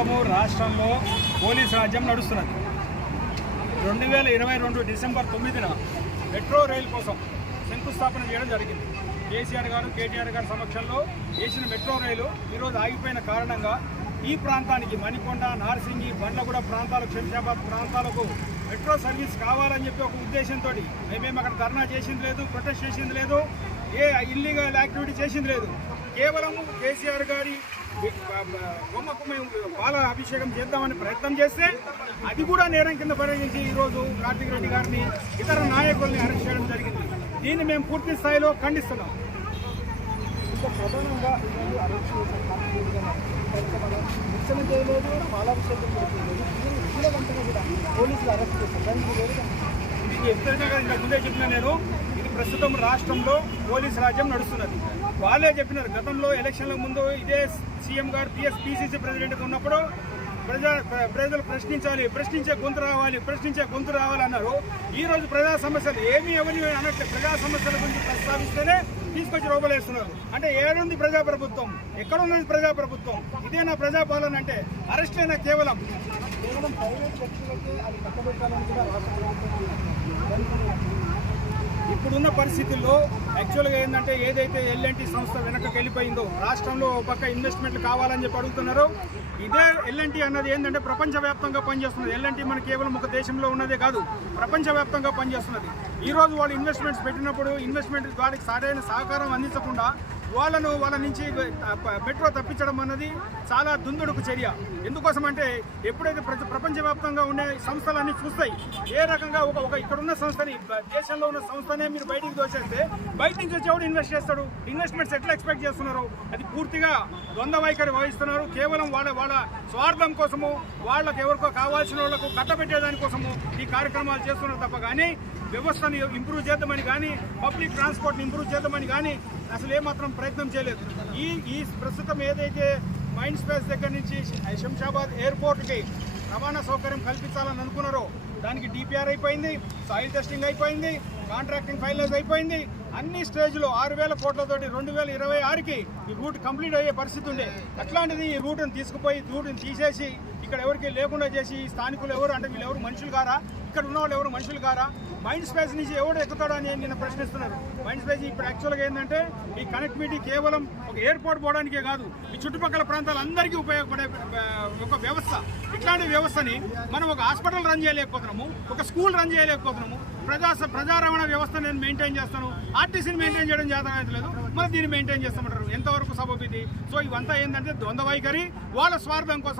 ప్రస్తుతము రాష్ట్రంలో పోలీస్ రాజ్యం నడుస్తున్నది. 2022 డిసెంబర్ 9న మెట్రో రైలు కోసం శంకుస్థాపన చేయడం జరిగింది. కేసీఆర్ గారు, కేటీఆర్ గారి సమక్షంలో వేసిన మెట్రో రైలు ఈరోజు ఆగిపోయిన కారణంగా ఈ ప్రాంతానికి మణికొండ, నార్సింగి, బండ్లగూడ ప్రాంతాలకు, శంషాబాద్ ప్రాంతాలకు మెట్రో సర్వీస్ కావాలని చెప్పి ఒక ఉద్దేశంతో మేము అక్కడ ధర్నా చేసింది లేదు, ప్రొటెస్ట్ చేసింది లేదు, ఏ ఇల్లీగల్ యాక్టివిటీ చేసింది లేదు. కేవలం కేసీఆర్ గారి బొమ్మకు మేము పాల అభిషేకం చేద్దామని ప్రయత్నం చేస్తే అది కూడా నేరం కింద పరిగణించి ఈరోజు కార్తిక్ రెడ్డి గారిని, ఇతర నాయకుల్ని అరెస్ట్ చేయడం జరిగింది. దీన్ని మేము పూర్తి స్థాయిలో ఖండిస్తున్నాం. ప్రధానంగా అరెస్ట్ చేయలేదు, పాలాభిషేకం కూడా పోలీసులు అరెస్ట్ చేస్తారు. ఇది ఎప్పుడైనా ఇంతకు ముందే చెప్పిన నేను, ఇది ప్రస్తుతం రాష్ట్రంలో పోలీస్ రాజ్యం నడుస్తున్నది. వాళ్ళే చెప్పినారు, గతంలో ఎలక్షన్ల ముందు ఇదే సీఎం గారు పిసిసి ప్రెసిడెంట్గా ఉన్నప్పుడు ప్రజలు ప్రశ్నించే గొంతు రావాలన్నారు. ఈ రోజు ప్రజా సమస్యలు ఏమీ ఎవరి అనట్లే, ప్రజా సమస్యల గురించి ప్రస్తావిస్తేనే తీసుకొచ్చి రోబలేస్తున్నారు. అంటే ఏడుంది ప్రజాప్రభుత్వం? ఎక్కడున్నది ప్రజాప్రభుత్వం? ఇదే నా ప్రజాపాలన అంటే? అరెస్టేనా కేవలం ప్రైవేట్ వ్యక్తులకి అది కట్టబెట్టాలని కూడా రాష్ట్ర ప్రభుత్వం. ఇప్పుడున్న పరిస్థితుల్లో యాక్చువల్గా ఏంటంటే, ఏదైతే ఎల్ఎన్టీ సంస్థ వెనకకి వెళ్ళిపోయిందో, రాష్ట్రంలో ఒక పక్క ఇన్వెస్ట్మెంట్లు కావాలని చెప్పి అడుగుతున్నారో, ఇదే ఎల్ఎన్టీ అన్నది ఏంటంటే ప్రపంచవ్యాప్తంగా పనిచేస్తున్నది. ఎల్ఎన్టీ మన కేవలం ఒక దేశంలో ఉన్నదే కాదు, ప్రపంచవ్యాప్తంగా పనిచేస్తున్నది. ఈరోజు వాళ్ళు ఇన్వెస్ట్మెంట్స్ పెట్టినప్పుడు ఇన్వెస్ట్మెంట్ వారికి సరైన సహకారం అందించకుండా వాళ్ళ నుంచి మెట్రో తప్పించడం అన్నది చాలా దుందుడుకు చర్య. ఎందుకోసం అంటే, ఎప్పుడైతే ప్రపంచవ్యాప్తంగా ఉండే సంస్థలన్నీ చూస్తాయి, ఏ రకంగా ఒక ఇక్కడున్న సంస్థని, దేశంలో ఉన్న సంస్థనే మీరు బయటికి దోచేస్తే బయట నుంచి వచ్చేవాడు ఇన్వెస్ట్ చేస్తాడు. ఇన్వెస్ట్మెంట్స్ ఎట్లా ఎక్స్పెక్ట్ చేస్తున్నారు? అది పూర్తిగా ద్వంద్వ వైఖరి వహిస్తున్నారు. కేవలం వాళ్ళ స్వార్థం కోసము, వాళ్ళకి ఎవరికో కావాల్సిన వాళ్ళకు కట్టబెట్టేదానికోసము ఈ కార్యక్రమాలు చేస్తున్నారు తప్ప కానీ వ్యవస్థని ఇంప్రూవ్ చేద్దామని కానీ, పబ్లిక్ ట్రాన్స్పోర్ట్ని ఇంప్రూవ్ చేద్దామని కానీ అసలు ఏమాత్రం ప్రయత్నం చేయలేదు. ఈ ప్రస్తుతం ఏదైతే మైండ్ స్పేస్ దగ్గర నుంచి శంషాబాద్ ఎయిర్పోర్ట్కి రవాణా సౌకర్యం కల్పించాలని అనుకున్నారో, దానికి డిపిఆర్ అయిపోయింది, సాయిల్ టెస్టింగ్ అయిపోయింది, కాంట్రాక్టింగ్ ఫైనలైజ్ అయిపోయింది. అన్ని స్టేజ్లో 6,000 కోట్లతోటి 2026కి ఈ రూట్ కంప్లీట్ అయ్యే పరిస్థితి ఉండే. అట్లాంటిది ఈ రూట్ని తీసుకుపోయి, రూట్ని తీసేసి ఇక్కడ ఎవరికి లేకుండా చేసి, స్థానికులు ఎవరు అంటే వీళ్ళెవరు మనుషులు కారా? ఇక్కడ ఉన్న వాళ్ళు ఎవరు మనుషులు కారా? మైండ్ స్పేస్ నుంచి ఎవడు ఎక్కుతాడో అని నిన్న ప్రశ్నిస్తున్నారు. మైండ్ స్పేస్ ఇప్పుడు యాక్చువల్గా ఏంటంటే, ఈ కనెక్టివిటీ కేవలం ఒక ఎయిర్పోర్ట్ పోవడానికే కాదు, ఈ చుట్టుపక్కల ప్రాంతాలందరికీ ఉపయోగపడే ఒక వ్యవస్థ. ఇట్లాంటి వ్యవస్థని మనం ఒక హాస్పిటల్ రన్ చేయలేకపోతున్నాము, ఒక స్కూల్ రన్ చేయలేకపోతున్నాము. ప్రజా రవాణా వ్యవస్థ నేను మెయింటైన్ చేస్తాను, ఆర్టీసీని మెయింటైన్ చేయడం చేతనైతలేదు, మరి దీన్ని మెయింటైన్ చేస్తామంటారు. ఎంతవరకు సబబు ఇది? సో ఇవంతా ఏంటంటే ద్వంద్వ వైఖరి, వాళ్ళ స్వార్థం కోసం.